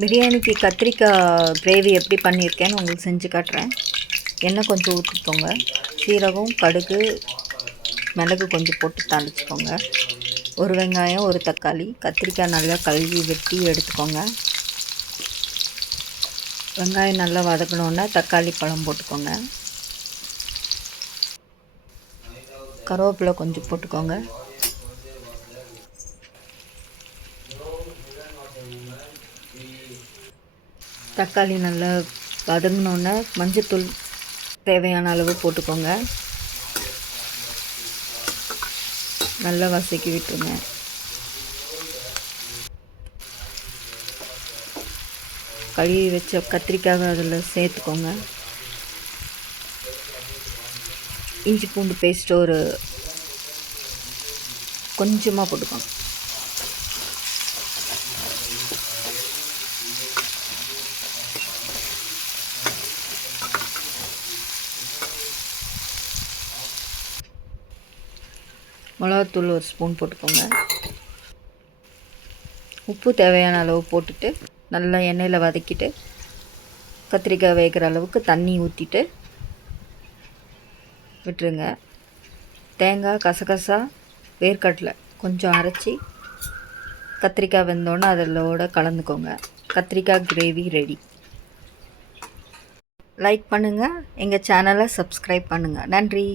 பிரியாணிக்கு கத்திரிக்காய் கிரேவி எப்படி பண்ணியிருக்கேன்னு உங்களுக்கு செஞ்சு காட்டுறேன். எண்ணெய் கொஞ்சம் ஊற்றிக்கோங்க சீரகம் கடுகு மிளகு கொஞ்சம் போட்டு தாளிச்சுக்கோங்க. ஒரு வெங்காயம் ஒரு தக்காளி. கத்திரிக்காய் நல்லா கழுவி வெட்டி எடுத்துக்கோங்க. வெங்காயம் நல்லா வதக்கணுன்னா தக்காளி பழம் போட்டுக்கோங்க. கருவேப்பிலை கொஞ்சம் போட்டுக்கோங்க. தக்காளி நல்லா வதங்கினோன்னே மஞ்சத்தூள் தேவையான அளவு போட்டுக்கோங்க. நல்லா வசக்கி விட்டுருங்க. கழுவி வச்ச கத்திரிக்காய் அதில் சேர்த்துக்கோங்க. இஞ்சி பூண்டு பேஸ்ட் ஒரு கொஞ்சமாக போட்டுக்கோங்க. மிளகாத்தூள் ஒரு ஸ்பூன் போட்டுக்கோங்க. உப்பு தேவையான அளவு போட்டுட்டு நல்லா எண்ணெயில் வதக்கிட்டு கத்திரிக்காய் வேகிற அளவுக்கு தண்ணி ஊற்றிட்டு விட்டுருங்க. தேங்காய் கசகசா வேர்க்கடலை கொஞ்சம் அரைச்சி கத்திரிக்காய் வெந்தோடனே அதிலோட கலந்துக்கோங்க. கத்திரிக்காய் கிரேவி ரெடி. லைக் பண்ணுங்கள் எங்கள் சேனலை சப்ஸ்கிரைப் பண்ணுங்கள் நன்றி.